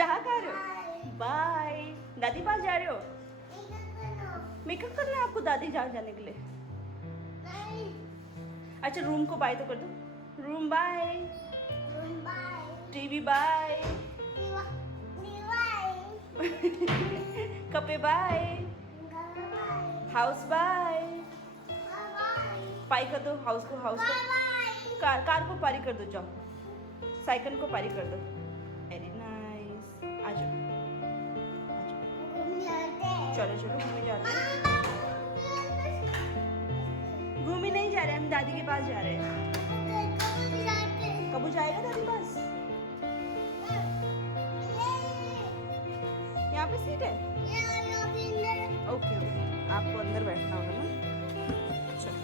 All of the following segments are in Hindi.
जहाँ कह रहे हो? बाय। दादी पास जा रहे हो? मेकअप करना है आपको दादी जहाँ जाने के लिए? अच्छा रूम को बाय तो कर दो। रूम बाय, टीवी बाय, कपे बाय, हाउस बाय, पाई कर दो हाउस को, कार को पारी कर दो, जाओ साइकिल को पारी कर दो। Very nice. आ जाओ चलो चलो घूमने जाते हैं। घूमने नहीं जा रहे, हम दादी के पास जा रहे हैं। कब जाएगा दादी पास? यहाँ पे सीट है? ओके ओके, आपको अंदर बैठना होगा ना। चलो।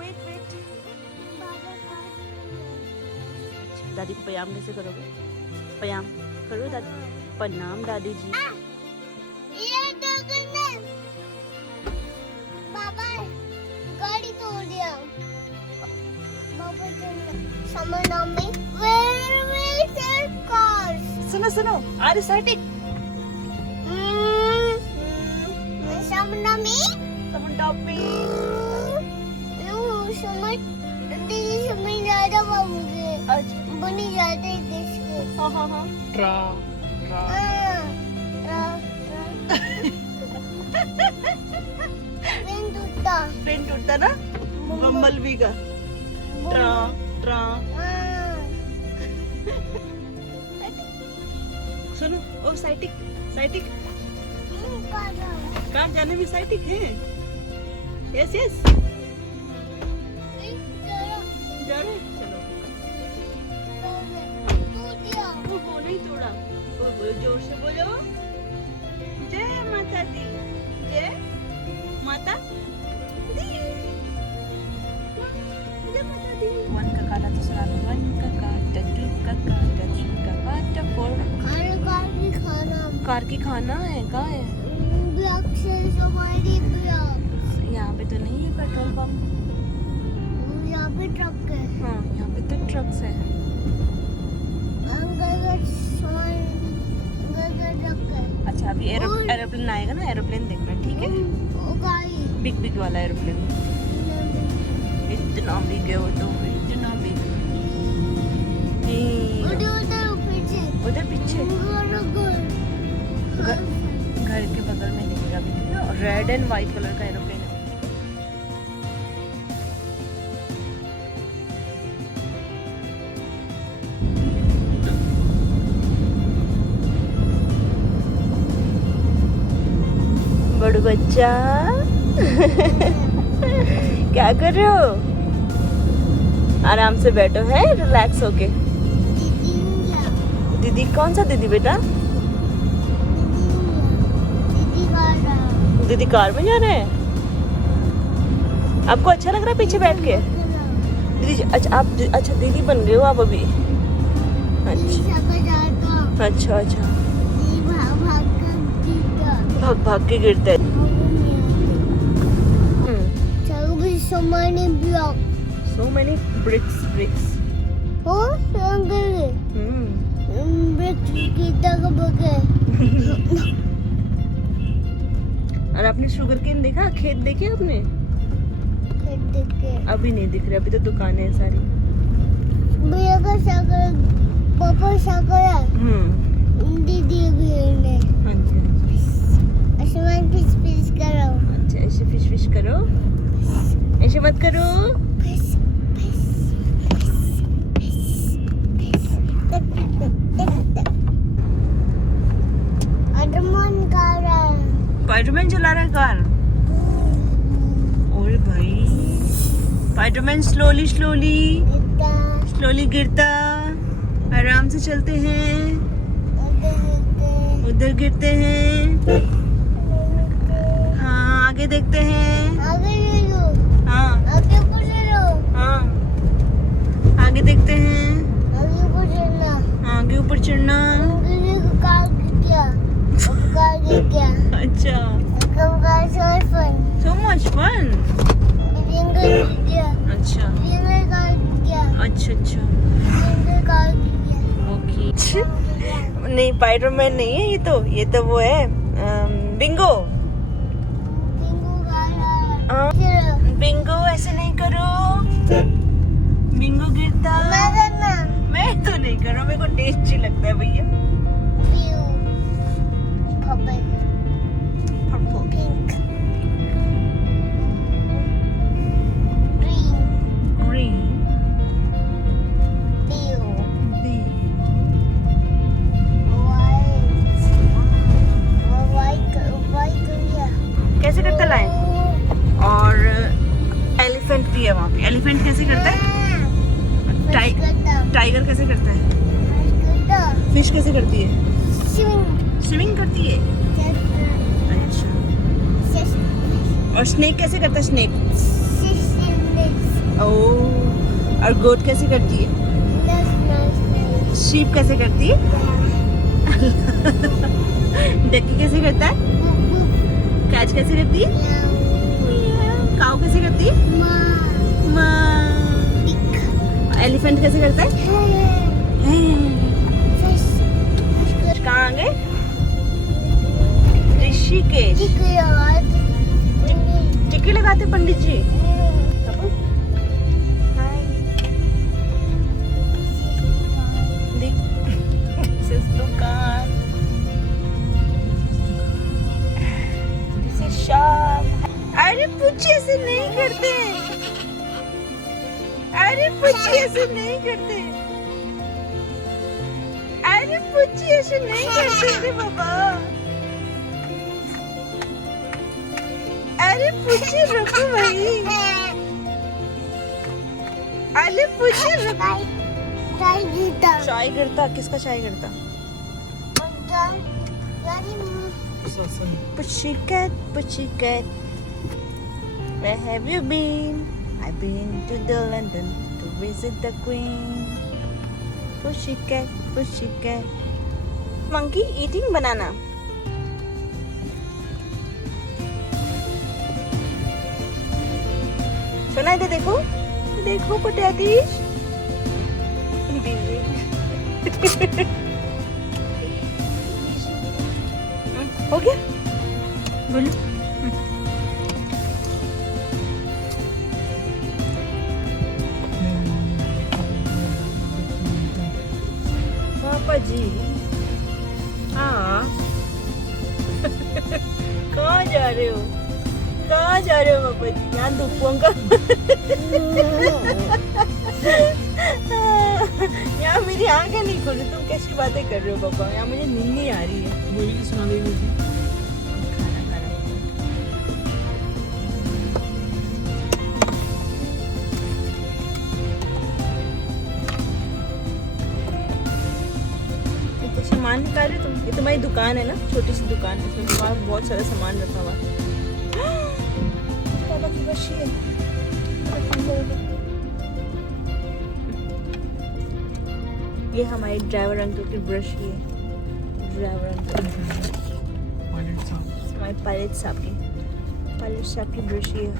Wait wait. अच्छा दादी को प्रणाम कैसे करोगे? प्रणाम करो दादी। प्रणाम दादी जी। गाड़ी तोड़ दिया। सुनो सुनो, आर साइटिक someone topping अच्छा बनी जाते देश के। हाँ हाँ हाँ ट्रा ट्रेन टूटता ना बम्बल बी का ट्रा ट्रा। सुनो ओ साइटिक साइटिक कार जाने में साइटिक है। यस यस जा रहे चलो। वो नहीं तोड़ा, वो जोर से बोलो जय माता दी, जय माता दी, जय माता दी। वन का काटा तो सुना दो। वन का काटा, टू का काटा, थ्री का काटा, फोर। कार की खाना है कहाँ है? यहाँ पे तो नहीं है पेट्रोल पंप। यहाँ पे ट्रक है। हाँ यहाँ पे तो ट्रक्स है। अच्छा अभी एरोप्लेन आएगा ना, एरोप्लेन देखना ठीक है? बिग बिग वाला एरोप्लेन। इतना बिग है वो तो, इतना बिग। उधर पीछे घर के बगल में दिखेगा भी, रेड एंड व्हाइट कलर का एरोप्लेन है। बड़ू बच्चा क्या कर रहे हो? आराम से बैठो है, रिलैक्स होके। दीदी कौन सा दीदी बेटा? दीदी कार में जा रहे हैं? आपको अच्छा लग रहा है पीछे बैठ के? दीदी अच्छा आप अच्छा दीदी बन गए हो आप अभी? अच्छा अच्छा अच्छा। भाग भाग के गिरते हैं। So many blocks. So many bricks. Oh, bricks kita ke और आपने शुगर केन देखा? खेत देखे आपने? खेत देखे। अभी नहीं दिख रहे, अभी तो दुकानें हैं सारी। भैया का शकल, पापा शकल है। दीदी भी है। अच्छा ऐसे मत फिश करो। अच्छा ऐसे फिश करो, ऐसे मत करो। स्पाइडरमैन चला रहा है कार। ओए भाई स्पाइडरमैन स्लोली गिरता, आराम से चलते हैं, उधर गिरते हैं। हाँ आगे देखते हैं। हाँ हाँ आगे देखते हैं। आगे ऊपर चढ़ना। अच्छा so much fun। अच्छा अच्छा अच्छा ओके। नहीं स्पाइडरमैन नहीं है ये तो वो है बिंगो। बिंगो गाया हाँ। बिंगो ऐसे नहीं करो, बिंगो गिरता। मैं तो नहीं कर रहा, मेरे को टेस्टी लगता है भैया। Blue purple purple pink green green blue white कैसे करता लाइन? और एलिफेंट भी है वहाँ पे। एलिफेंट कैसे करता है? टाइगर कैसे करता है? फिश कैसे करती है? स्विमिंग करती है। अच्छा। और स्नेक कैसे करता है? स्नेक ओह। और गोट कैसे करती है? शीप कैसे करती है? डकी कैसे करता है? कैच कैसे करती है? काऊ कैसे करती है? एलिफेंट कैसे करता है? कहाँ गए? ऋषिकेश। टिक्की लगाते पंडित जी। This is दुकान। This is shop। अरे पुच्ची ऐसे नहीं करते, अरे पुच्ची ऐसे नहीं करते, अरे पुच्ची ऐसे नहीं करते रे बाबा। अरे पुच्ची रुको भाई, अरे पुच्ची रुको। चाय गिरता? किसका चाय गिरता? Pussycat, pussycat, where have you been? I've been to the London to visit the Queen. Pussycat, pussycat. Monkey eating banana. सुना इधर देखो, देखो पोटैटिश। हो गया बोलो। पापा जी हाँ कहाँ जा रहे हो? कहाँ जा रहे हो पापा जी? यहाँ दुखोंगा। यहाँ मेरी आंखें नहीं खुली, तुम कैसी बातें कर रहे हो पापा? यहाँ मुझे नींद नहीं आ रही है। मूवी सुना दे मुझे। खाना खाना तो सामान निकाल रहे तुम? ये तुम्हारी दुकान है ना, छोटी सी दुकान है, इसमें तुम्हारा बहुत सारा सामान रखा हुआ है। पापा की बच्ची है। ये हमारे ड्राइवर अंकल की ब्रश ही है। ड्राइवर अंकल हमारे पायलट साहब की ब्रश ही है।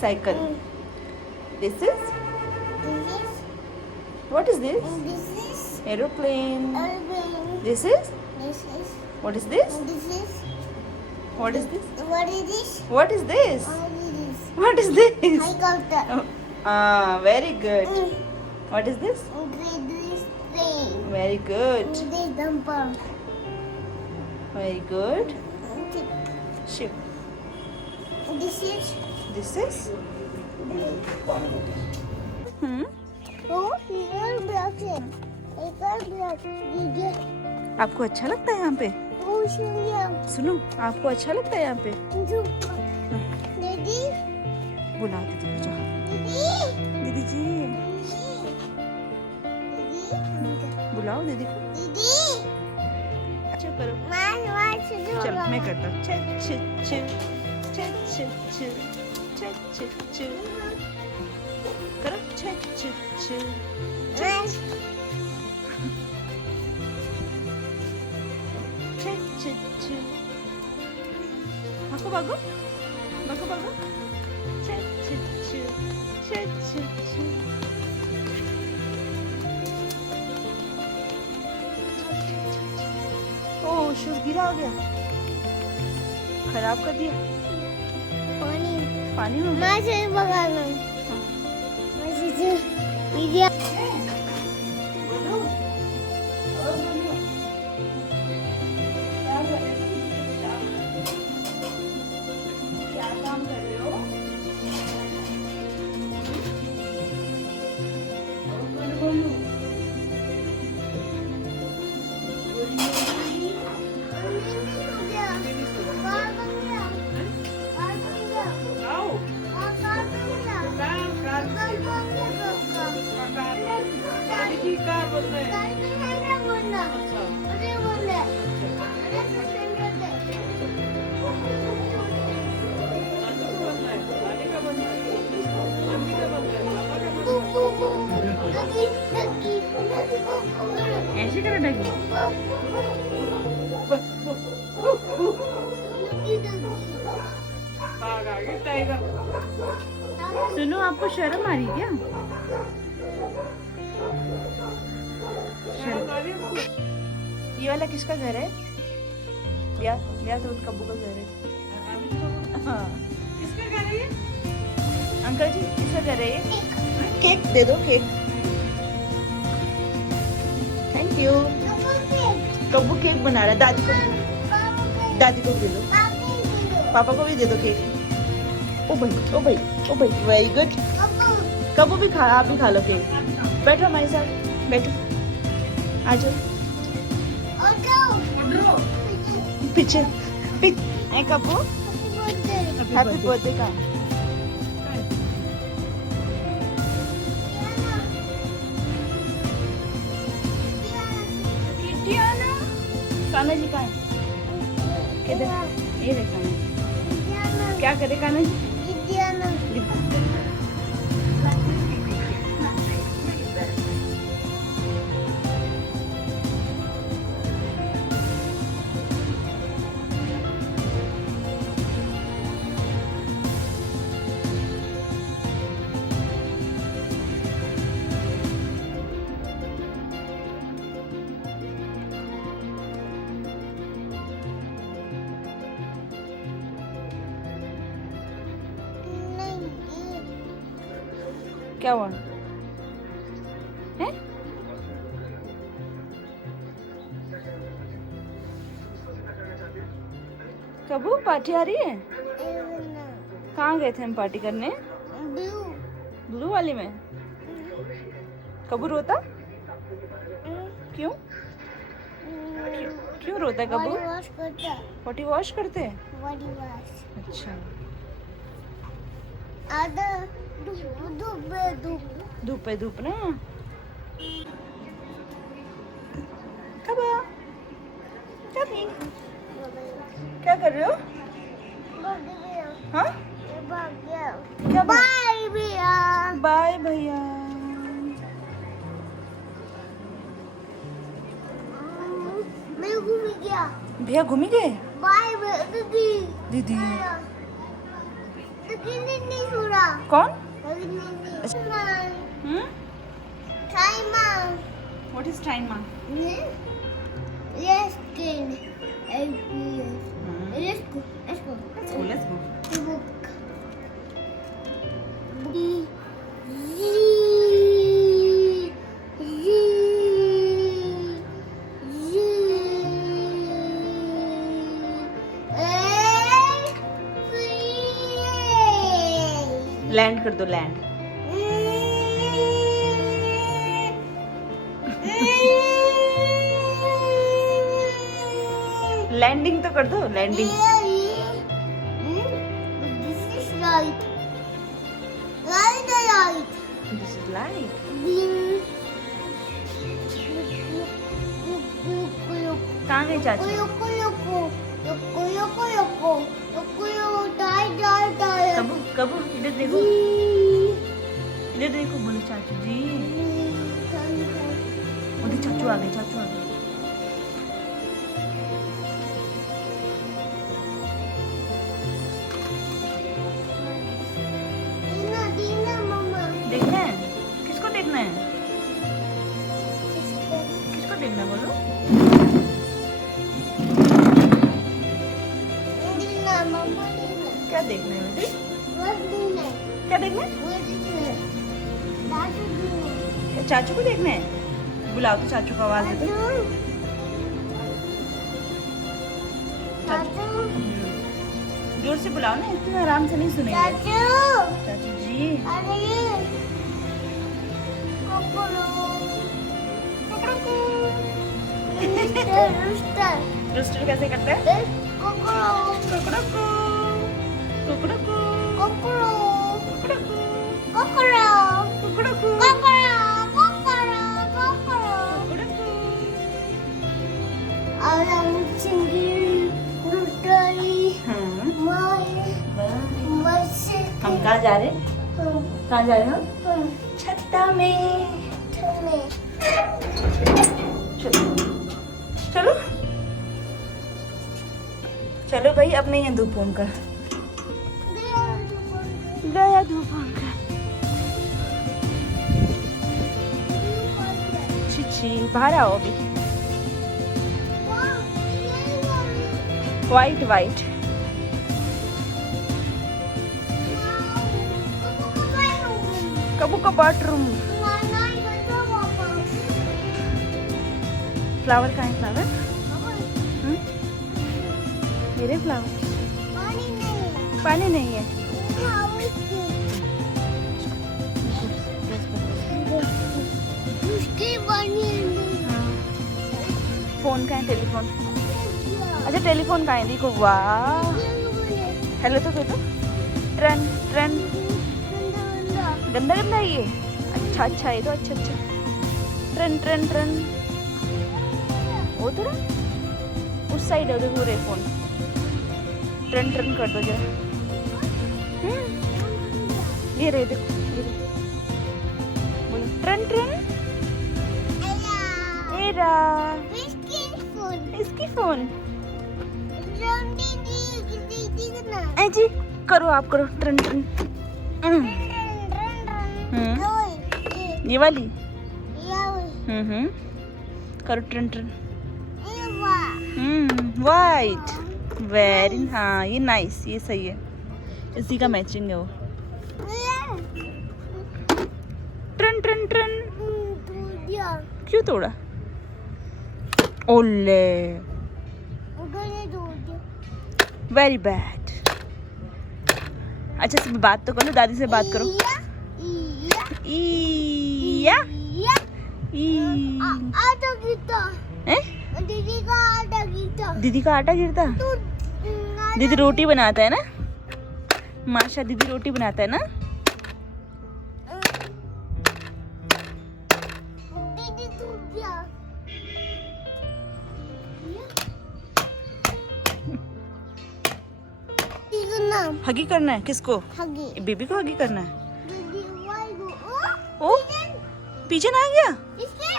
Cycle. This is what is this? Aeroplane. This is what is this? What is this? What is this? What is this? What is this? Helicopter. Ah, very good. What is this? This thing. Very good. This dumper. Very good. Ship. This is. This is. Oh, here blocks. I got blocks. आपको अच्छा लगता है यहाँ पे? सुनो, आपको अच्छा लगता है यहाँ पे? दीदी बुला दीदी को, जाओ दीदी दीदी जी, दीदी बुलाओ दीदी को। दीदी अच्छा करो, मार चलो मैं करता हूँ। छ छ छ छ छ छ छ छ छ करो, छ छ छ छ छ छ। भागो भागो भागो भागो, छ छ छ छ छ छ। ओह, शूज गिरा हो गया, खराब कर दिया पानी में। मैं से बगाना मैं से दीदी क्या काम कर रहे हो? बोलो ऐसे कर डगी। सुनो, आपको शर्म आ रही क्या? ये वाला किसका घर है? या तो कब्बू का घर है। हाँ, किसका घर है ये? अंकल जी, किसका घर है ये? केक दे दो, cake. Thank you. Kabbu cake बना रहा है, दादी को दे दो, पापा को भी दे दो केक। ओ भाई ओ भाई ओ भाई, वेरी गुड। कब्बू भी खा, आप भी खा लो केक। बैठो हमारे साथ, बैठो, आ जाओ पीछे। है कब्बू, हैप्पी बर्थडे का। कान्हा जी कहाँ है? किधर? ये रे कान्हा जी। क्या करे कान्हा जी? क्या हुआ है? कब्बू, पार्टी आ रही है? कहाँ गए थे हम पार्टी करने? ब्लू वाली में। कब्बू रोता क्यों? क्यों रोता है कब्बू? पॉटी वॉश करते हैं? अच्छा, धूप पे धूप ना। कब्बू, क्या कर रहे हो? हाँ, क्या बाय भैया। बाय भैया। मैं घूम गया। भैया घूमी गए? बाय दीदी। दीदी नहीं सुना। कौन? टाइम व्हाट इज टाइम माँ? Let's go. Let's go. Book. Land कर दो, लैंड। लैंडिंग तो कर दो, landing. This is light. Light, light. This is light. कहाँ गई चाची? कबू कबू इधर देखो, इधर देखो, बोलो चाचू जी। उधर चाचू आ गए, चाचू आ गए। देखना है? किसको देखना है? किसको देखना है बोलो? क्या देखना है बेटी? क्या देखना है? चाचू को देखना है? बुलाओ तो चाचू को आवाज दे दो। जोर से बुलाओ ना, इतना आराम से नहीं सुनेंगे। चाचू जी। रोस्टर कैसे करते हैं? कुकड़ुकू, कुकड़ुकू, कुकड़ुकू, कुकड़ुकू, हम कहाँ जा रहे हैं? कहाँ जा रहे हैं हम? छत्ता में। चलो चलो चलो भाई, अब नहीं है धूप का, गया धूप का। छी बाहर आओ अभी। White white. कबू का बाथरूम। फ्लावर कहाँ है? फ्लावर मेरे फ्लावर। पानी नहीं है। फोन कहाँ है? टेलीफोन। अच्छा टेलीफोन कहाँ है? देखो, वाह। हेलो तो कहते ट्रेन ट्रेन। गंदा गंदा है ये। अच्छा अच्छा, ये तो अच्छा अच्छा। Train train train. वो तो उस साइड है, देखो रे फोन। ट्रेन ट्रेन कर दो जरा। ये रे देखो, ये रे। बोलो ट्रेन ट्रेन। एरा इसकी फोन। जी करो, आप करो ट्रेन ट्रेन। ये वाली। करो ट्रेन ट्रेन। White very. हाँ ये नाइस, ये सही है, इसी का मैचिंग है वो। Train train train. क्यों तोड़ा? ओले वेरी बैड। अच्छा से बात तो करो, दादी से बात करो। ईया आटा गिरता। दीदी का आटा गिरता। दीदी का आटा गिरता? दीदी रोटी बनाता है ना? माशा दीदी रोटी बनाता है ना? दीदी टूट गया। हगी करना है किसको? हगी। बेबी को हगी करना है। दीदी ओ पिजन आ गया। इसके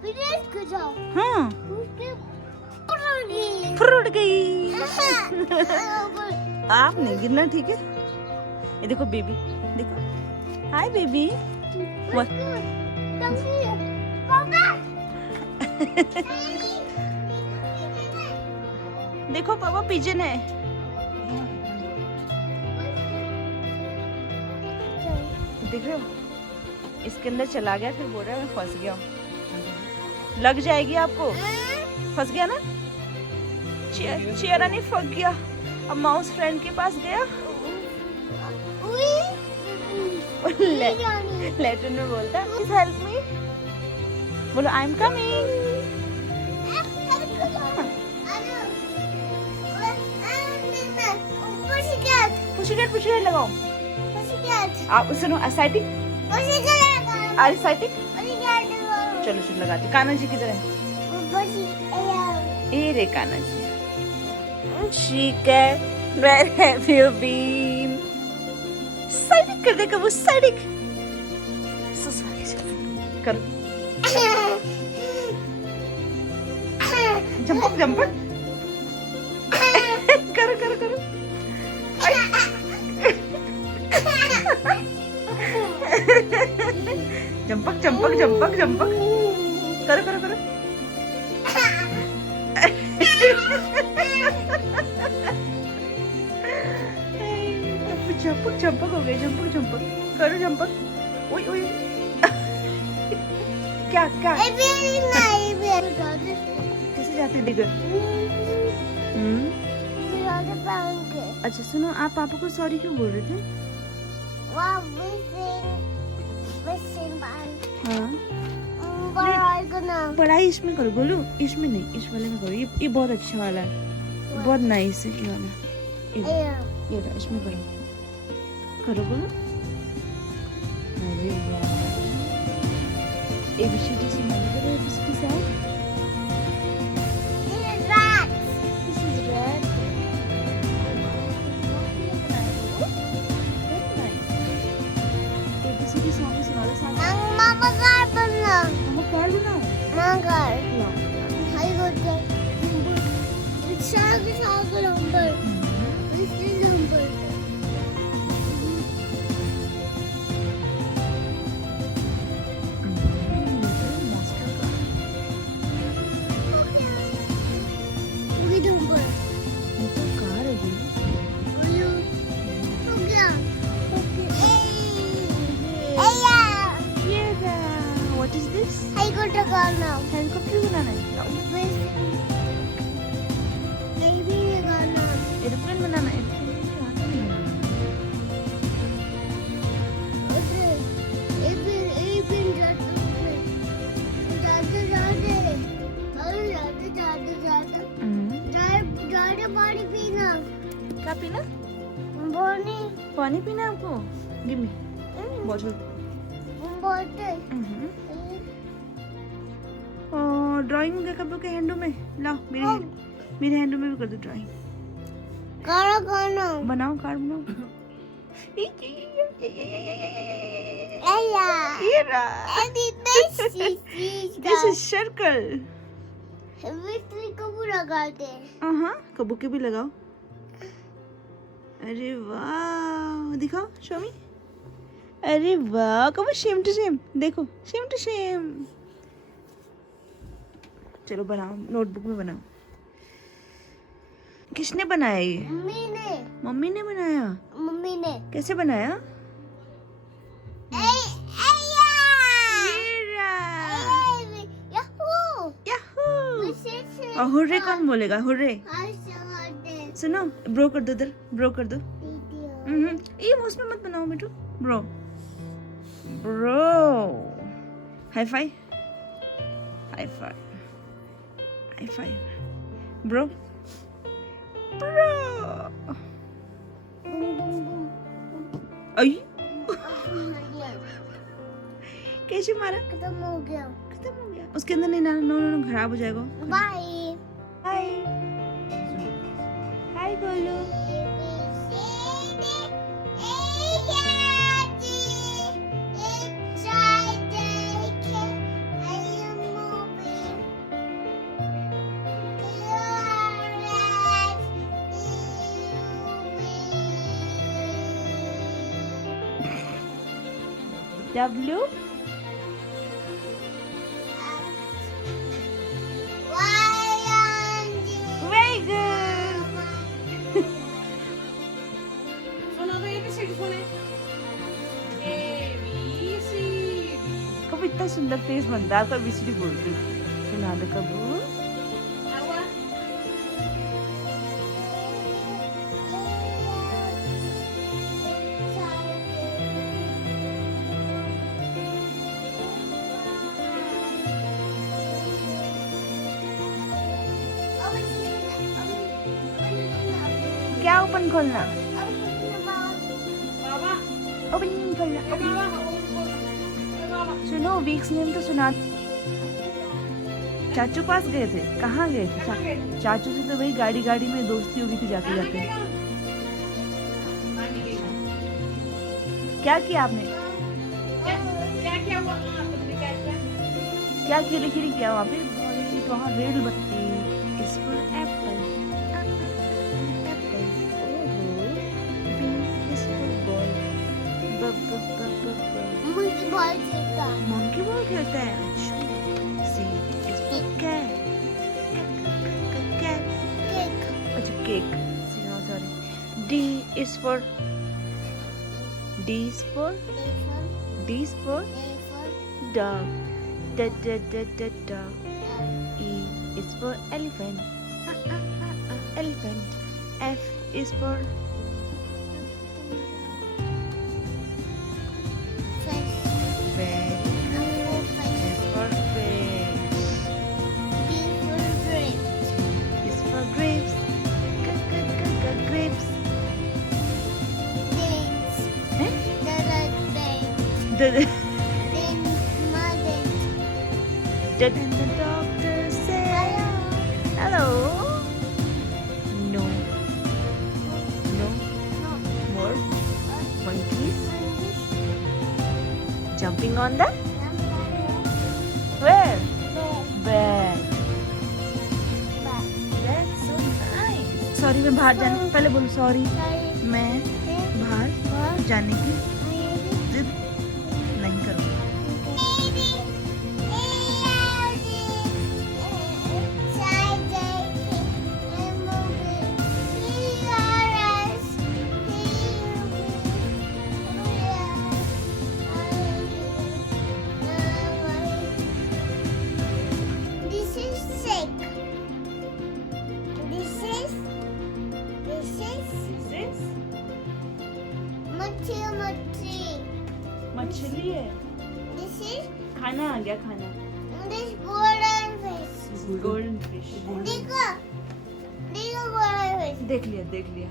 पिजन को जाओ। हाँ उसके फुट गई। आप नहीं गिरना, ठीक है? ये देखो बेबी, देखो। Hi baby. देखो पापा पिजन है। देख रहे हो, इसके अंदर चला गया, फिर बोल रहा है मैं फंस गया हूँ। लग जाएगी आपको। फंस गया ना? चेहरा नहीं फंस गया। अब माउस फ्रेंड के पास गया। लेटर में बोलता प्लीज हेल्प मी। बोलो आई एम कमिंग। पुशीकेट लगाओ। आप सुनो असाइटिक असाइटिक। चलो चलो लगाते। कान्हा जी किधर है? ये रे Kanha ji. Pussycat, where have you been? साइडिक कर दे कबू साइडिक। करो जंपक जंपक करो करो करो। जंपक जंपक जंपक जंपक करो करो करो। जंपक जंपक हो गए। जंपक जंपक करो जंपक। ओए ओए क्या क्या कैसे जाते डिगर? अच्छा सुनो, आप पापा को सॉरी क्यों बोल रहे थे? हाँ पढ़ाई इसमें करो बोलो। इसमें नहीं, इस वाले में करो। ये बहुत अच्छा वाला है, बहुत नाइस है ये वाला। ये रहा, इसमें करो करो बोलो। अरे यार ABCD से मैंने करो। ABCD से आओ। This is rat. ABCD song में सुना दो साथ। Mama car बनना। मम्मा कार बनाओ। Mama car। लाओ। Hai gote। Shark number। This is number। Okay number। ये तो कार है जी। हो गया। ये रहा। What is this? Hai gote गाना। हेलीकॉप्टर बनाना है। लाओ। Baby ने गाना। एरोप्लेन बनाना है। क्या पीना? पानी पीना है आपको? Give me bottle. और ड्राइंग का कब के हैंडो में लाओ। मेरे हैंडो में भी कर दो ड्राइंग। बनाओ कार्ड बनाओ। ये रहा। This is circle. कबू के भी लगाओ। अरे वाह दिखाओ, शो मी। अरे वाह कबू सेम टू सेम। देखो सेम टू सेम। चलो बनाओ, नोटबुक में बनाओ। किसने बनाया ये? मम्मी ने बनाया। मम्मी ने कैसे बनाया? और हुर्रे कौन बोलेगा? हुर्रे सुनो। ब्रो कर दो इधर, ब्रो कर दो। ये उसमें मत बनाओ बेटू। Bro bro. High five high five high five. Bro bro. आई कैसे मारा? खत्म हो गया। खत्म हो गया। उसके अंदर नहीं डालना। नो नो नो खराब हो जाएगा। बाय हाय हाय बोलो। W very good। कब इतना सुंदर फेस बनता है आपका? ABCD बोलते सुना दो कबू। क्या ओपन खोलना? ओपन करना सुनो वीक्स नेम तो सुना चाचू पास गए थे कहाँ गए थे चाचू से तो वही गाड़ी गाड़ी में दोस्ती हो गई थी जाते जाते क्या किया आपने क्या खेली खेली किया वहाँ पे वहाँ रेल बत्ती इस पर एप्पल एप्पल इस पर बॉल मंकी बॉल खेलता मंकी बॉल खेलता है सी इस पर कैट कैट केक अच्छा cake sorry D is for D is for dog dog E is for elephant elephant F is for fish fish fish F for fish B for grapes is for grapes grapes beans eh? the the then the doctor said hello no more monkeys jumping on the where bed that's so nice sorry मैं बाहर जाने पहले बोलो सॉरी मैं बाहर जाने की जिद नहीं करूँगी मछली है खाना आ गया खाना गोल्डन फिश देख लिया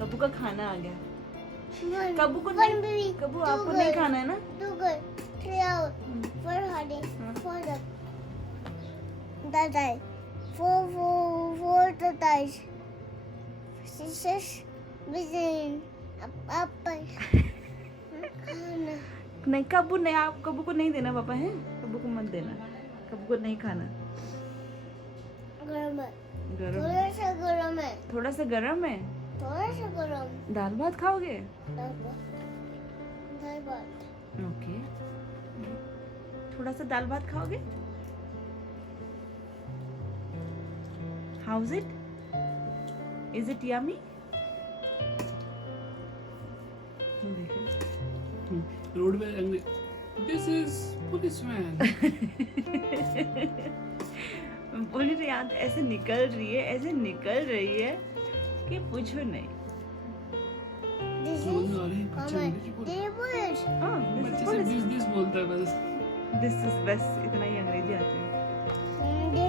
कबू का खाना आ गया कबू को नहीं कबू आपको नहीं खाना है ना नहीं कबू नहीं आप कबू को नहीं देना पापा है कबू को मत देना कबू को नहीं खाना गरम गरम थोड़ा सा गरम है दाल भात खाओगे दाल भात ओके थोड़ा सा दाल भात खाओगे how is it yummy road पे दिस इज पुलिसमैन पुलिस यहाँ ऐसे निकल रही है कि पूछो नहीं दिस बोलता है बस दिस इज बस इतना ही अंग्रेजी आती है रोड में आई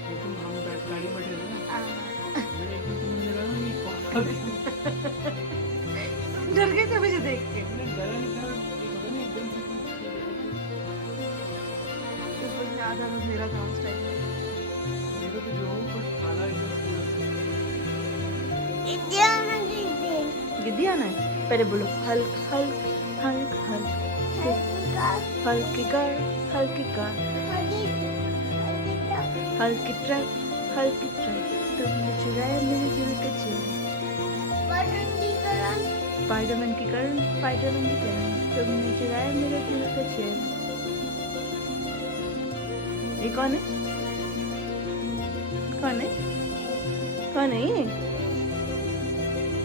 थी ना तो हम गाड़ी में बैठे थे ना मैंने एकदम तो मुझे लगा ये कौन डर गए थे मुझे देख के मैंने डरा नहीं था ये पता नहीं एकदम से आधा मेरा था उस टाइम मेरे तो जो कुछ काला गिद्दी आना है पहले बोलो हल्क हल्क हल्क हल्क हल्की कार हल्की ट्रक तुमने चुराया मेरे दिल का चैन स्पाइडरमैन की करण तुमने चुराया मेरे दिल का चैन ये कौन है ये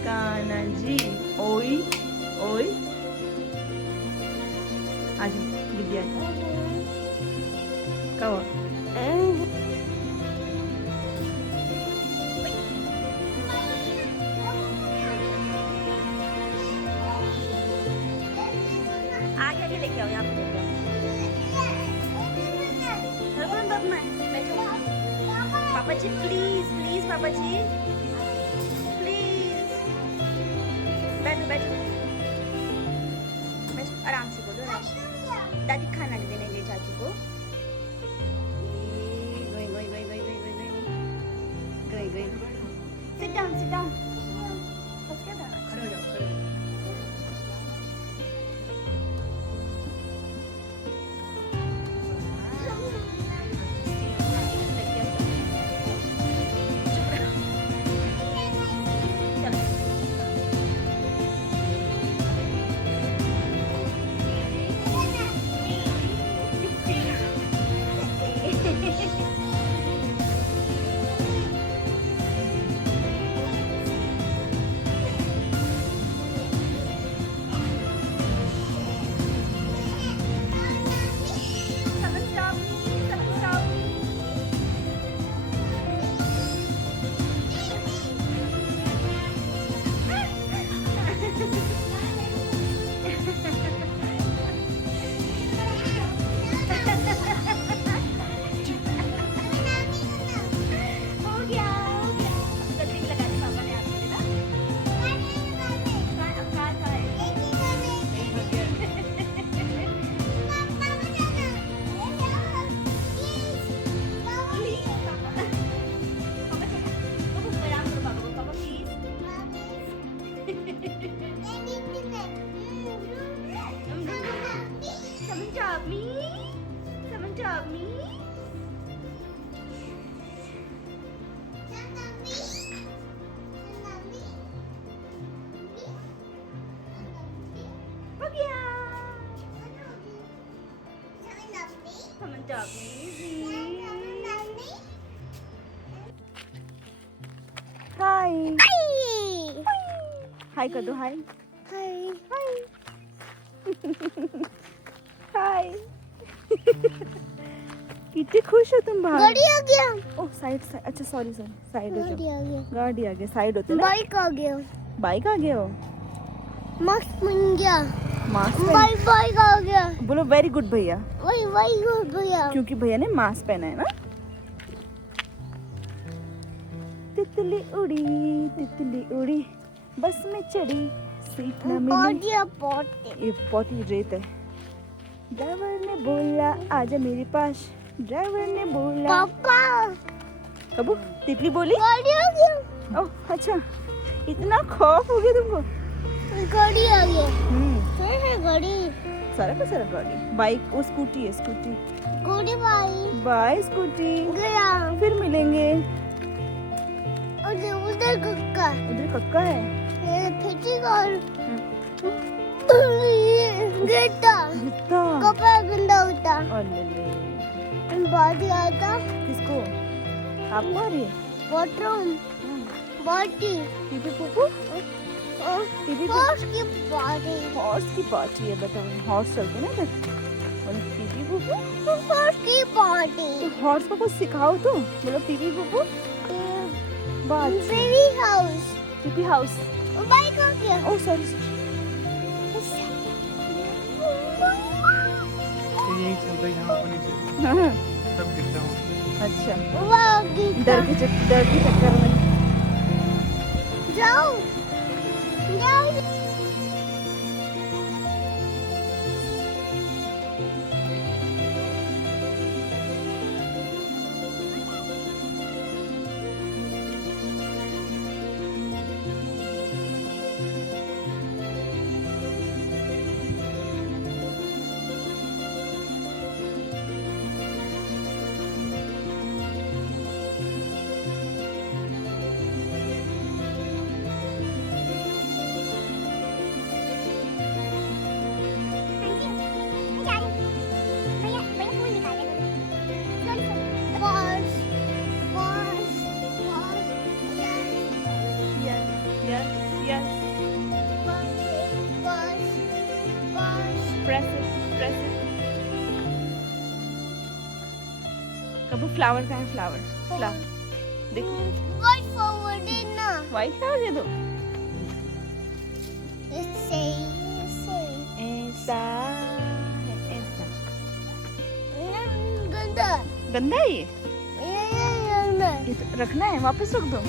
कान्हा जी ओई आ जाओ गिद्दी आ जाओ कहो पापा जी प्लीज प्लीज पापा जी प्लीज बैठो बैठो बैठो आराम से बोलो आराम से दादी खाना देने गई चाचू को going going going going going going going sit down बस क्या था खड़े हो जाओ खड़े हो जाओ। Someone drop me. हो गया someone drop me हाय हाय कर दो हाय हाय कितने खुश हो तुम बाहर गाड़ी आ गया ओह साइड अच्छा सॉरी साइड हो गाड़ी जाओ आ गया गाड़ी आ गया साइड होते ना बाइक आ गया बाइक आ गया हो मास्क बन गया मास्क बाइक आ गया बोलो वेरी गुड भैया वही गुड भैया क्योंकि भैया ने मास्क पहना है ना तितली उड़ी बस में चढ़ी सीट न मिली ये पॉटी रेत है ड्राइवर ने बोला आजा मेरे पास ड्राइवर ने बोला पापा कबू तितली बोली गाड़ी आ गया ओह अच्छा इतना खौफ हो गया तुमको गाड़ी आ गया हम्म है गाड़ी सारा का सारा गाड़ी बाइक वो स्कूटी है स्कूटी गाड़ी भाई बाय स्कूटी गया फिर मिलेंगे उधर कक्का उधर कक्का है ये फिटी कर गिरता कितना कपड़ा गंदा होता अल्ले बॉडी आता किसको आपको आ रही है bathroom body peepee poopoo peepee horse की बॉडी हॉर्स की पार्टी है बताओ हॉर्स चलते ना इधर बोलो पीपी पुपू हॉर्स की बॉडी तो हॉर्स को कुछ सिखाओ तो बोलो पीपी पुपू बात baby house peepee house bike आ गया ओह सॉरी यही चलता है यहाँ पर नीचे हाँ तब गिरता हूँ अच्छा वाह डर के चक्कर में जाओ जाओ yes press it कबू फ्लावर का है फ्लावर देखो Going forward ना व्हाइट फ्लावर दे दो ऐसे ऐसा है ऐसा गंदा गंदा है ये ये ये तो रखना है, वापस रख दो।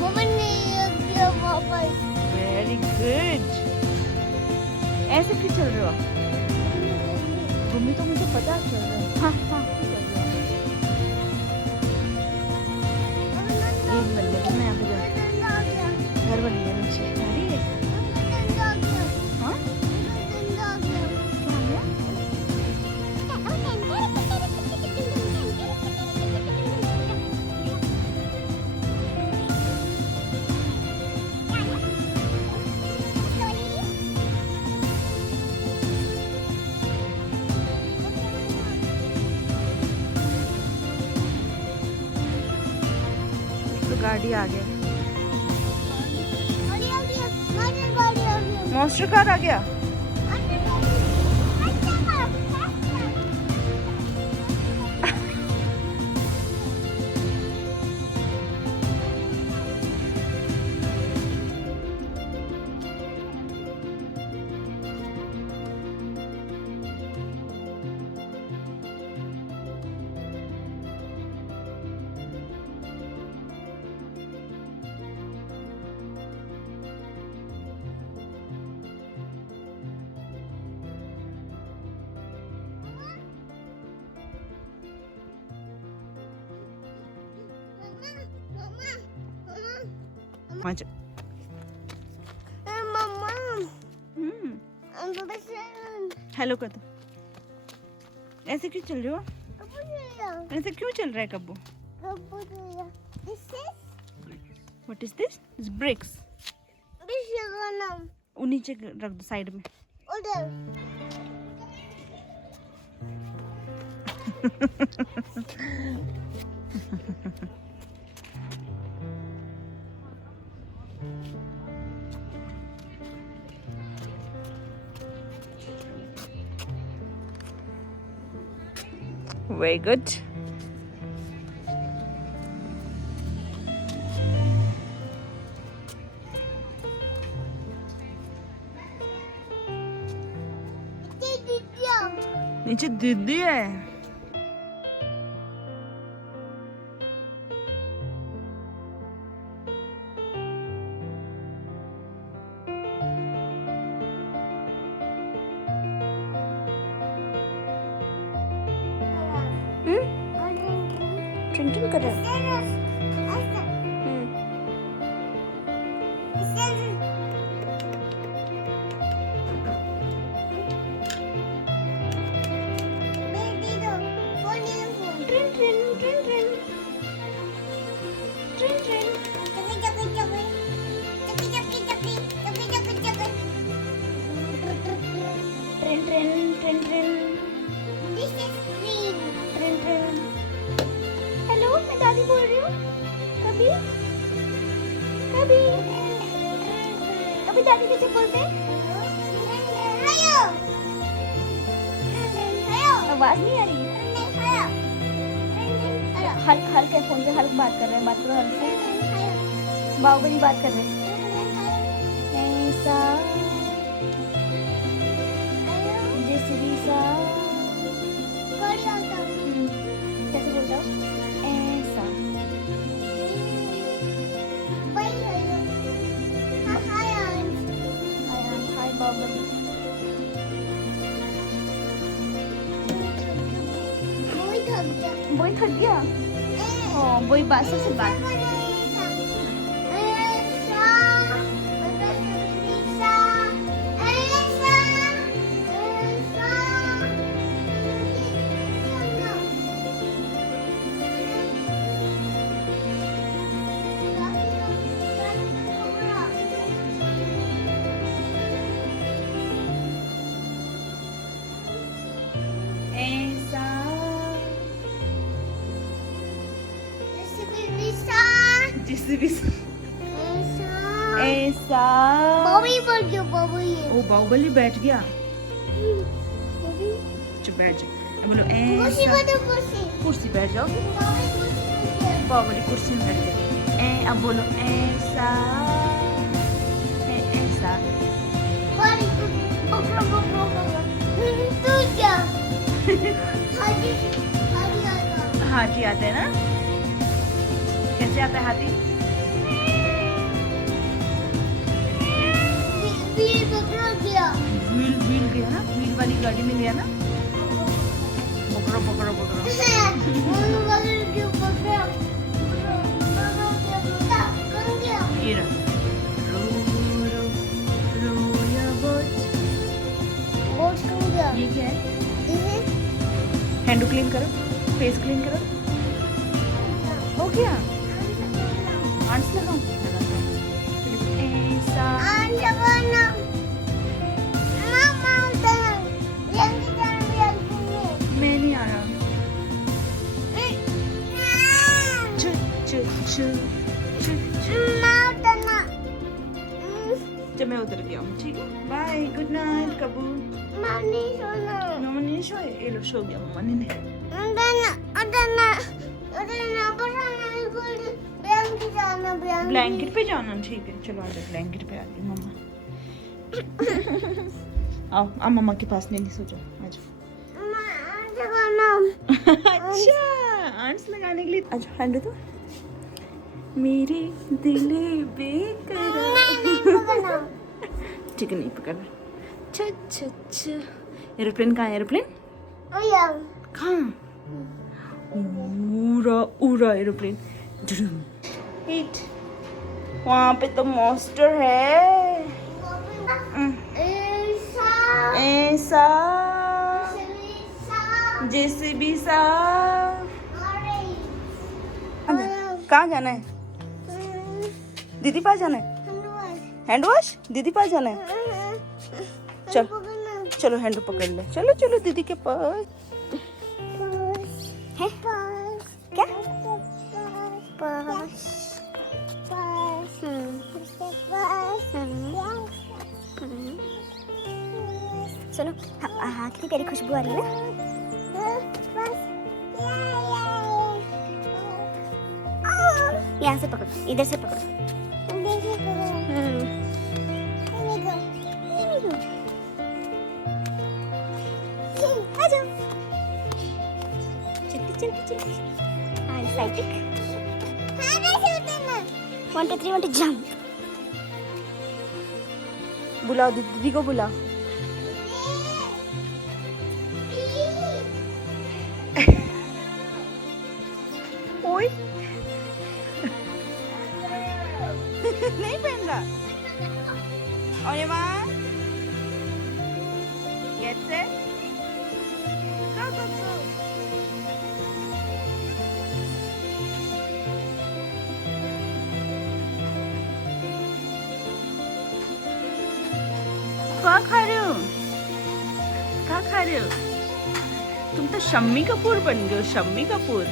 मम्मा ने किया वापस। Very good. ऐसे क्यों चल रहे हो आप? घूमी तो मुझे पता चल रहा है। हाँ हाँ चल रहा है। एक बल्ले को मैं यहाँ पे घर बन गया नीचे। आ रही है? हाँ? क्या आ गया? तो गाड़ी आ गया। मॉन्स्टर कार आ गया। मजा। हेलो कर दो। ऐसे क्यों चल रहे हो? ऐसे क्यों चल रहा है Kabbu? What is this? It's bricks. वो नीचे रख दो साइड में। Very good. नीचे दीदी है। ट्रिन कर रहा है। हेलो, मैं दादी बोल रही हूँ। कभी कभी कभी दादी कैसे बोलते हैं? आवाज नहीं आ रही। हल्क हल्क है, फोन से हल्क बात कर रहे हैं। बात करो हल्क से। बाहुबली बात कर रहे हैं। ऐसा जैसे सा कैसे बोलता हूँ? ऐसा हाय बाहुबली। बोई थक गया। ओ बोई बासु से बात। ऐसा ओ बाहुबली बैठ गया। चुप बैठ जाओ। बोलो ऐसा। कुर्सी बैठ जाओ। बाहुबली कुर्सी में बैठ गया। अब बोलो ऐसा ऐसा। हाथी आते हैं ना? कैसे आता है हाथी? ये पकड़ गया। व्हील गया ना, व्हील वाली गाड़ी में गया ना। पकड़ो पकड़ो पकड़ो। वो पकड़ गया, पकड़। ये रहा। रो रो रो या बोट। बोट टूट गया। ये क्या है? इसे हैंड क्लीन करो, फेस क्लीन करो। हो गया? आंट्स लगाओ। ऐसा आंटा बना। मामा उधर। यंग जान भी मैं नहीं आ रहा। चु चु चु चु चु। मामा जब मैं उतर गया हूँ, ठीक है? बाय, गुड नाइट कबू। मानी सोना। मम्मा ने सोए, ये लो सो गया मम्मा ने। ब्लैंकेट पे जाना, ठीक है? चलो आ जाओ, ब्लैंकेट पे आ गई मम्मा। आओ आओ मम्मा के पास नहीं सो जाओ, आ जाओ। अच्छा, आंट्स लगाने के लिए। अच्छा हैंड दो। मेरे दिल बेकरार। ठीक है, नहीं पकड़। अच्छा एरोप्लेन कहाँ है? एरोप्लेन कहाँ? उड़ा उड़ा एरोप्लेन। हिट। वहाँ पे तो मॉन्स्टर है। ऐसा जेसीबी सा। कहाँ जाना है? दीदी पास जाना है। हैंड वॉश दीदी पास जाना है। चलो चलो हैंड पकड़ ले। चलो चलो दीदी के पास। है क्या? सुनो, हाँ कितनी प्यारी खुशबू आ रही है ना। यहाँ से पकड़ो, इधर से पकड़ो। आ जाओ। चलती साइकिल। 1 2 3 1 जंप। बुलाओ दीदी को बुलाओ। ओए नहीं पहन रहा। और ये माँ गेट सेट गो गो गो। क्या खा रहे हो? क्या खा रहे हो? तुम तो शम्मी कपूर बन गए हो, शम्मी कपूर।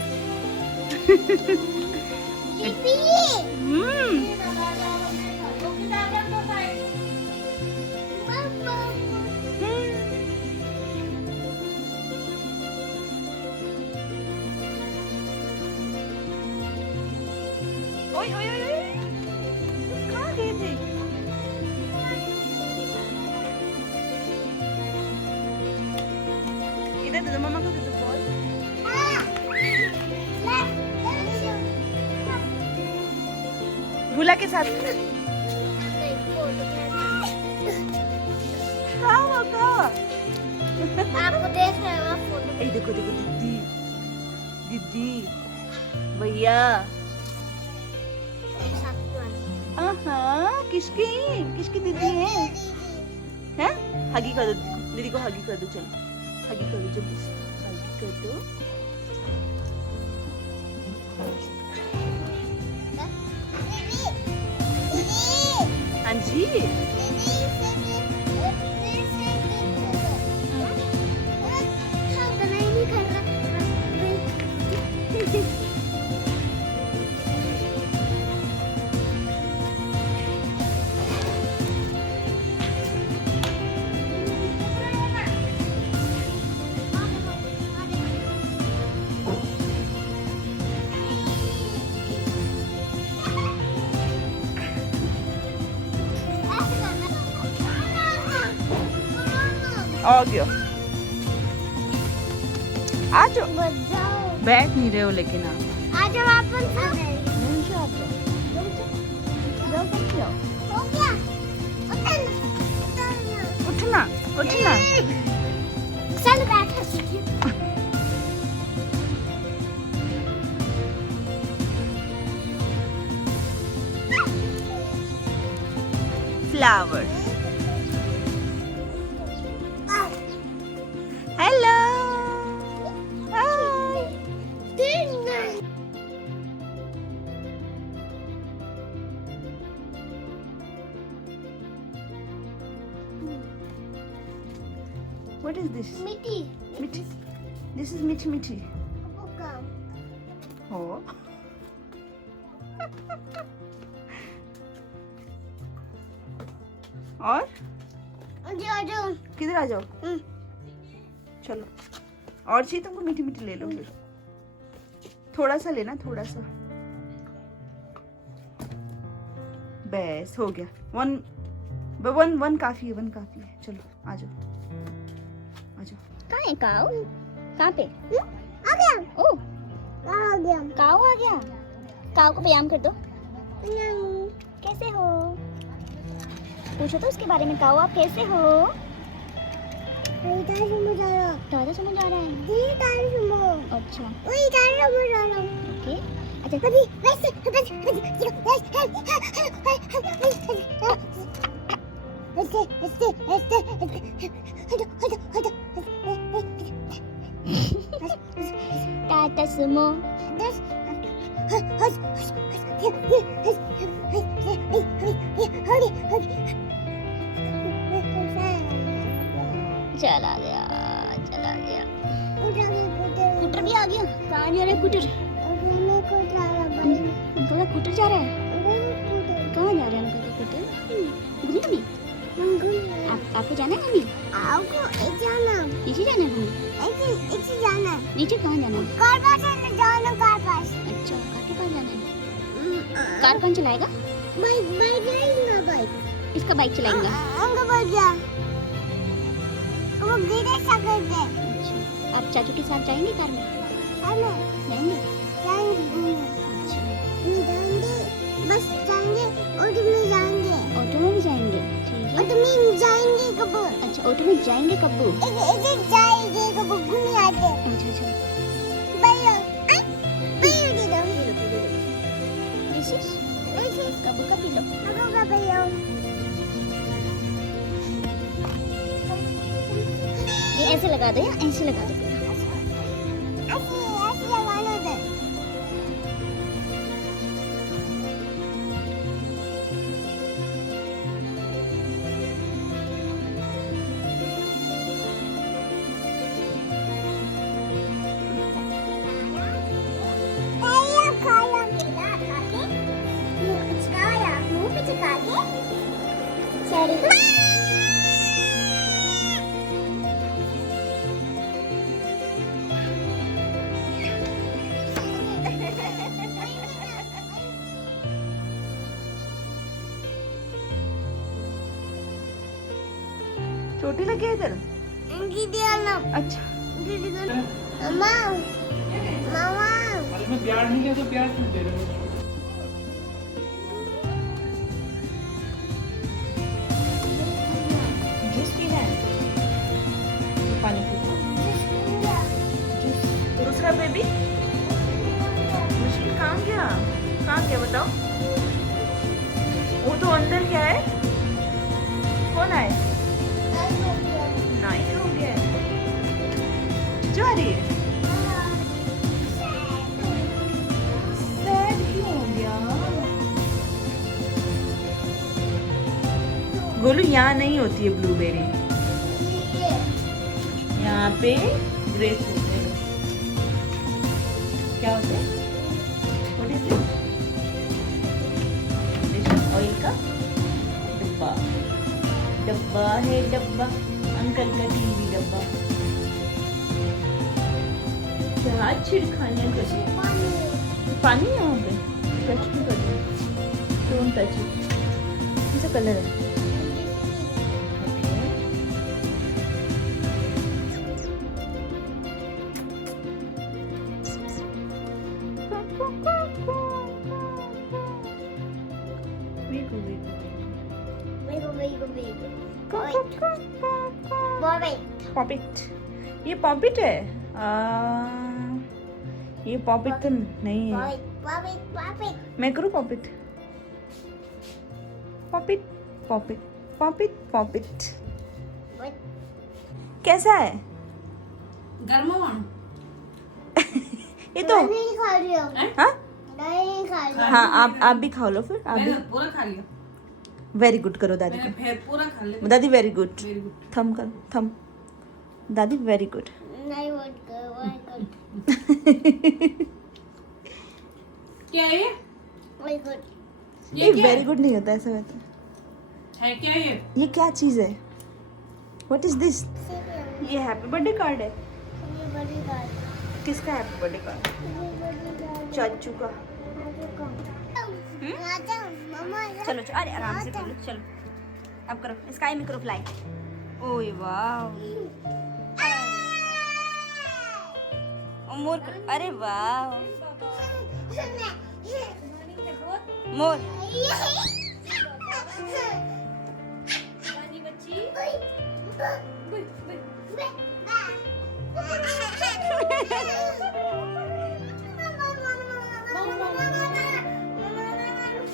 ओए ओए ओए, कहाँ गए थे? इधर दे दो, मम्मा को दे दो बॉल। भूला के साथ। आपको देख रहे हो फोटो। ए देखो देखो दीदी दीदी भैया। किसकी किसकी दीदी है? हैं? हगी कर दो दीदी को, हगी कर दो। चलो हगी कर दो जल्दी से, हगी कर दो। हाँ जी। आ गया। आ जाओ। बैठ नहीं रहे हो लेकिन आप। आ जाओ अपन सब। नहीं जाओ आप जाओ। जाओ तुम जाओ। हो गया। उठना। उठना उठना। चल बैठ सीखिए। Flowers. Hello. Hi. What is this? मिट्टी। Mithi. This is Mithi Mithi. Oh. और आ जाओ। किधर आ जाओ। चलो और चाहिए तुमको, मीठी मीठी ले लो फिर। थोड़ा सा लेना, थोड़ा सा। बस हो गया। वन काफी है, वन काफी है। चलो आ जाओ आ जाओ। कहाँ है काऊ? कहाँ पे? आ गया। ओ आ गया। काऊ आ गया। काऊ को व्यायाम कर दो। कैसे हो? पूछो तो उसके बारे में। काऊ आप कैसे हो? दादा समझ आ रहा है। दादा समझ आ रहा है। दादा समझ। अच्छा। वही दादा समझ आ रहा है। ओके। अच्छा कभी वैसे टाटा सुमो। चला गया चला गया। कुटर भी आ गया। कहाँ जा रहा है कुटर? अंकल कुटर जा रहा है। कहाँ जा रहा है अंकल कुटर? घूमने? आपको जाना है मम्मी? आपको जाना। नीचे जाना है घूमने? ऐसे जाना। नीचे कहाँ जाना है? कार पास जाना। कार पास। अच्छा कार के पास जाना है। कार कौन चलाएगा? बाइक चलाएगा। बाइक इसका बाइक चलाएगा। अंकल बोल गया वो गिरे सकते हैं। अच्छा आप चाचू के साथ जाएंगे कार में? जाएंगे जाएंगे। अच्छा जाएंगे बस जाएंगे। ऑटो में जाएंगे। ऑटो में भी जाएंगे। ठीक है। ऑटो में जाएंगे कब? अच्छा ऑटो में जाएंगे कब? ऐसे जाएंगे कब घूमने आते। अच्छा अच्छा भैया भैया दे दो। ऐसे कब का पी लो। कब का भैया ये ऐसे लगा दो या ऐसे लगा दो? ऐसे लगा लो दे। चोटी लगी है इधर। अच्छा मामा मामा अरे मैं प्यार नहीं किया तो प्यार क्यों दे रहे हो? जूस पीना है? पानी पी। दूसरा बेबी मुश्किल कहाँ गया? कहाँ गया बताओ? वो तो अंदर क्या है? कौन है? नाइट हो गया है। जा रही है। सैड क्यों हो गया? गोलू यहाँ नहीं होती है ब्लूबेरी, यहाँ पे ग्रेप्स होते हैं। क्या होते हैं? What is this? This is oil का डब्बा। डब्बा है डब्बा, अंकल का टीवी डब्बा। क्या छिड़खाने कैसे? पानी है वहाँ पे। टच भी कर दो। Don't touch it. कैसा कलर है? पॉपिट, ये पॉपिट है। ये पॉपिट तो नहीं है। मैं करूँ pop it? Pop it pop it pop it pop it. कैसा है? गर्म ये तो खा रही हो। हाँ नहीं खा रही। हाँ, आप भी खा लो फिर। आप भी मैंने पूरा खा लिया, वेरी गुड करो दादी मैंने फिर पूरा खा लिया। को। दादी वेरी गुड। Very good. थम करो, थम। दादी वेरी गुड। नहीं वोट कर। क्या है ये? Very good. ये क्या वेरी गुड नहीं होता, ऐसा होता है? क्या ये? है। ये क्या चीज है? What is this? ये हैप्पी बर्थडे कार्ड है। बड़ी बात। किसका हैप्पी बर्थडे कार्ड? चाचू का। मम्मा चलो चलो, अरे आराम से बोलो। चलो अब करो, स्काई में करो फ्लाई। ओए वाह, मोर करो। अरे वाह, मोर।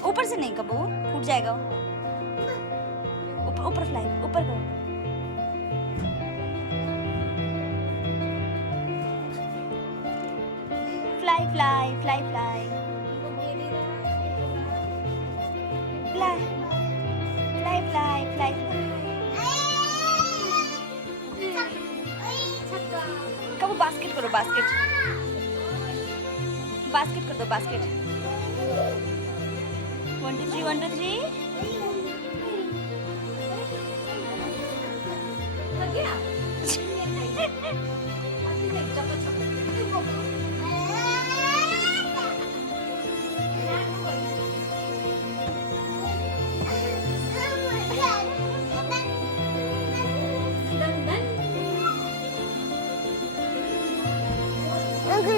ऊपर से नहीं कबू, फूट जाएगा। ऊपर ऊपर फ्लाई, ऊपर करो। Fly fly fly fly fly fly fly fly. कबू बास्केट करो, बास्केट। बास्केट कर दो, बास्केट। 1 2 3 1 2 3।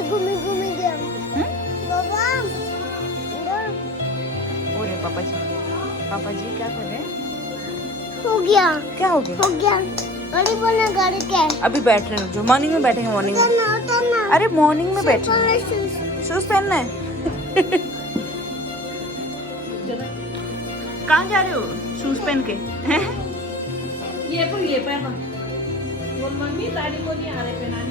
घूमी घूमी गया। बाबा ओरे पापा जी क्या कर रहे हैं? हो गया। क्या हो गया? हो गया। गाड़ी बोलना गाड़ी क्या? अभी बैठ रहे हैं, जो मॉर्निंग में बैठेंगे। मॉर्निंग में, तो अरे मॉर्निंग में बैठेंगे। शूज पहनना है। कहाँ जा रहे हो शूज पहन के? हैं? ये पहन। बोल मम्मी दादी को नहीं आ रहे पहनाने।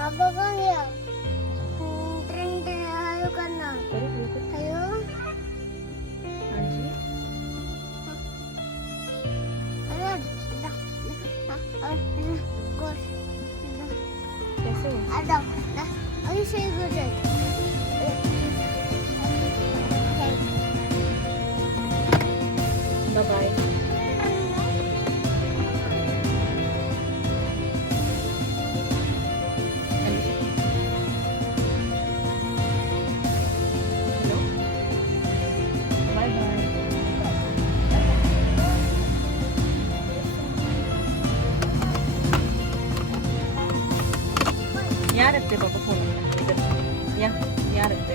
पापा कहाँ गया? ट्रेन हेलो करना। हेलो कैसे? अभी सही हो जाए। Bye bye. यहाँ रखते पापा फोन, इधर यहाँ रखते।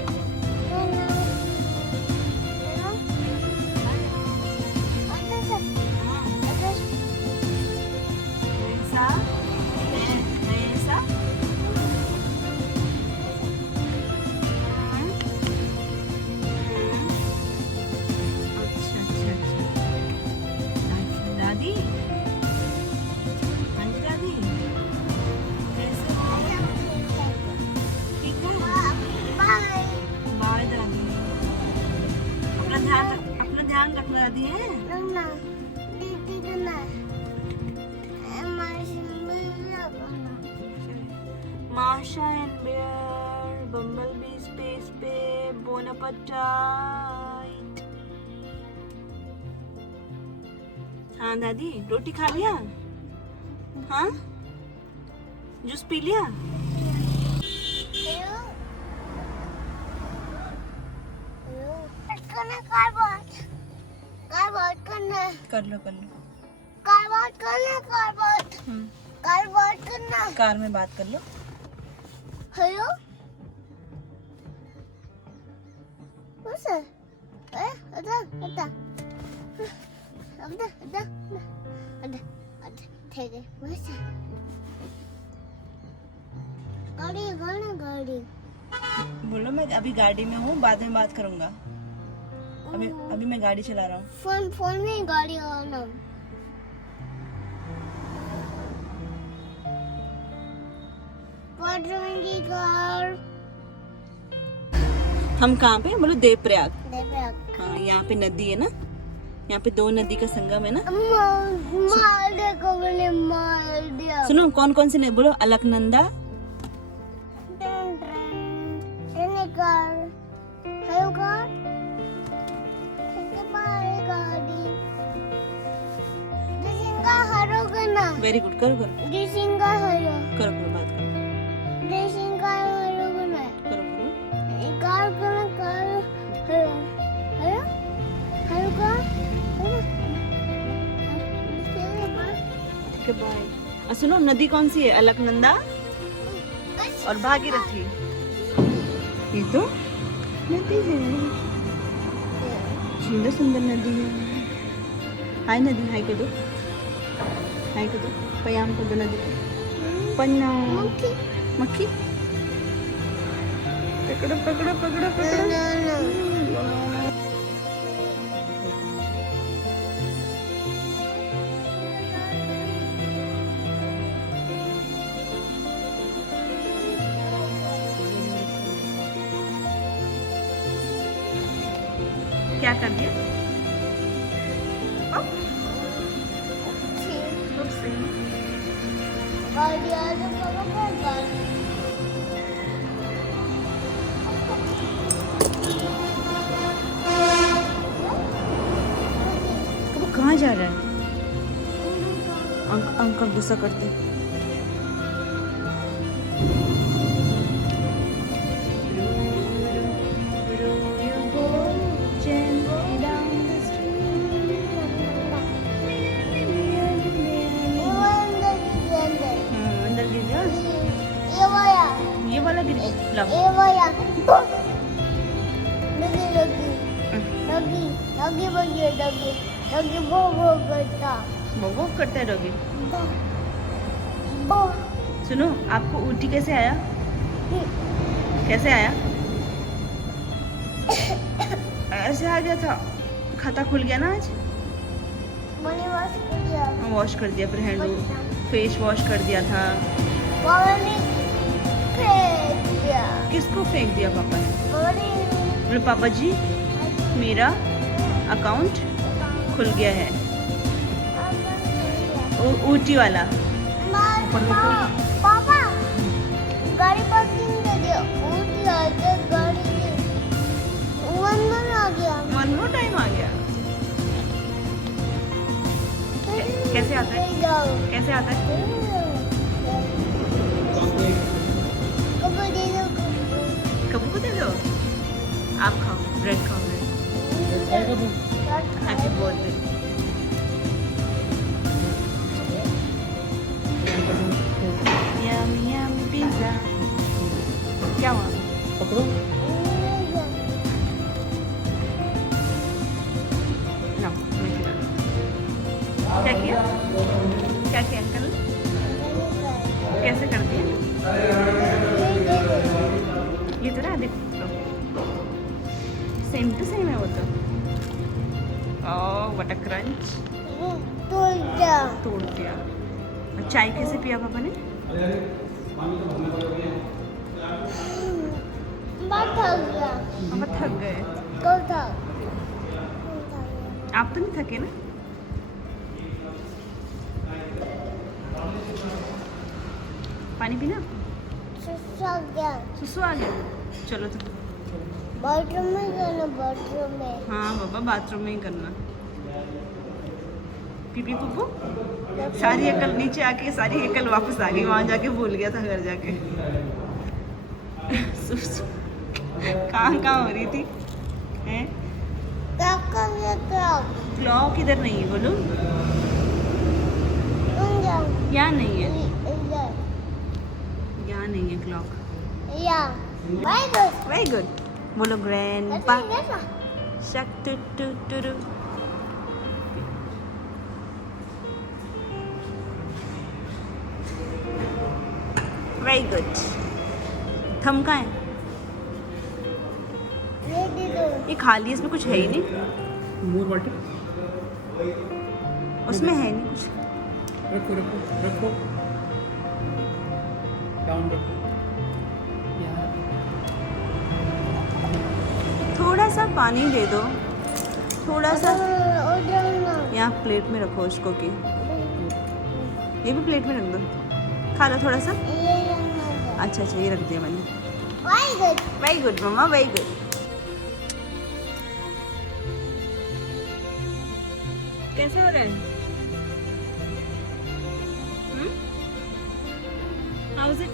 दादी, हाँ जी दादी, कैसे हो? ठीक है, बाय दादी। अपना ध्यान रखना दादी है। माशा एंड बेयर, बम्बलबी स्पेस पे, बोन एपेटाइट। हाँ दादी, रोटी खा लिया? हाँ, जूस पी लिया? कार बात करना है। कर लो कार बात करना है, कार बात करना है। कार में बात कर लो। हेलो बस ठीक है बस गाड़ी बोलो मैं अभी गाड़ी में हूँ, बाद में बात करूंगा। अभी मैं गाड़ी चला रहा हूँ। फोन में गाड़ी आना। कार हम कहाँ पे? बोलो देवप्रयाग। देवप्रयाग। हाँ, यहाँ पे नदी है ना, यहाँ पे 2 नदी का संगम है ना। मार दिया। सुनो कौन कौन सी नदी बोलो? Alaknanda, very good. करो करो करो करो बात करो करो। बाय। सुनो नदी कौन सी है? अलकनंदा और भागीरथी। ये तो नदी है, सुंदर सुंदर नदी है। हाय नदी, हाय कर दो, हाय कर दो, पयाम कर दो नदी को। पन्ना मक्खी पकड़ो पकड़ो पकड़ो पकड़ो। क्या कर दिया? वो कहाँ जा रहा है? अंकल गुस्सा करते। ये वाला गिर गया। वो करता है डॉगी। सुनो आपको ऊटी कैसे आया? कैसे आया? ऐसे आ गया था। खाता खुल गया ना आज? वॉश कर दिया, फिर हैंड फेस वॉश कर दिया था। किसको फेंक दिया पापा ने? बोले पापा जी मेरा अकाउंट खुल गया है। ऊटी वाला। पापा गाड़ी पार्किंग कर दिया। ऊटी आते गाड़ी आ गया। वन मोर टाइम आ गया। कैसे आता है? कैसे आता है? कबू को दे दो। आप खाओ, ब्रेड खाओ। Happy birthday. Yum yum pizza. क्या हुआ? पकड़ो। ना, मैं खिला। क्या किया? क्या किया अंकल? कैसे कर दिया? ये तो ना देखो, सेम टू सेम है वो तो। Oh what a crunch. तोड़ दिया। और चाय कैसे पिया पापा ने? पापा थक गए। आप तो नहीं थके ना? पानी पीना? सुसु आ गया। चलो तो बाथरूम में जाना, बाथरूम में। हाँ बाबा बाथरूम में ही करना। पीपी पुप्पू। सारी अकल नीचे आके सारी अकल वापस आ गई। वहां जाके भूल गया था घर जाके। सुसु कहाँ हो रही थी? हैं? क्लॉक इधर नहीं है बोलो, यहाँ नहीं है, यहाँ नहीं है क्लॉक। Very good. बोलो grandpa shark doo doo doo doo. Very good. Thumb कहाँ है? ये खाली है, इसमें कुछ है ही नहीं, मोर वाटर उसमें है नहीं कुछ। रखो रखो रखो, डाउन रखो यार। थोड़ा सा पानी दे दो, थोड़ा सा। यहाँ प्लेट में रखो उसको की, ये भी प्लेट में रख दो, खा लो थोड़ा सा। अच्छा अच्छा, ये रख दिया मैंने। वेरी गुड मम्मा, वेरी गुड। कैसे हो रहा है? How is it?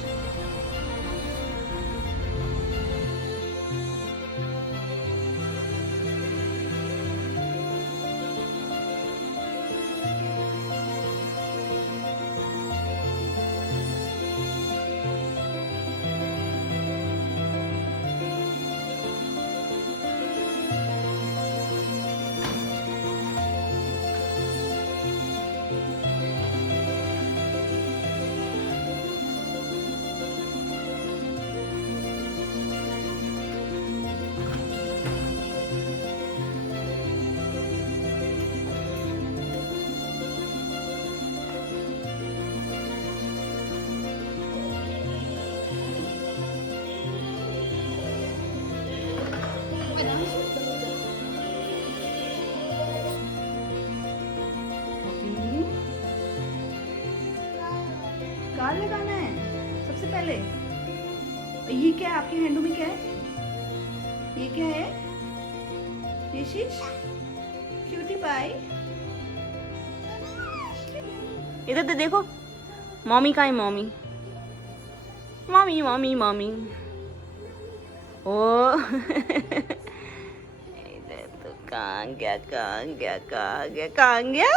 कहाँ लगाना है सबसे पहले? ये क्या है आपके हैंडों में? क्या है ये? क्या है ये? शीश क्यूटी पाई। इधर तो देखो, मम्मी कहाँ है? Mummy mummy mummy mummy. ओ इधर तो कहाँ गया, कहाँ गया, कहाँ गया, कहाँ गया?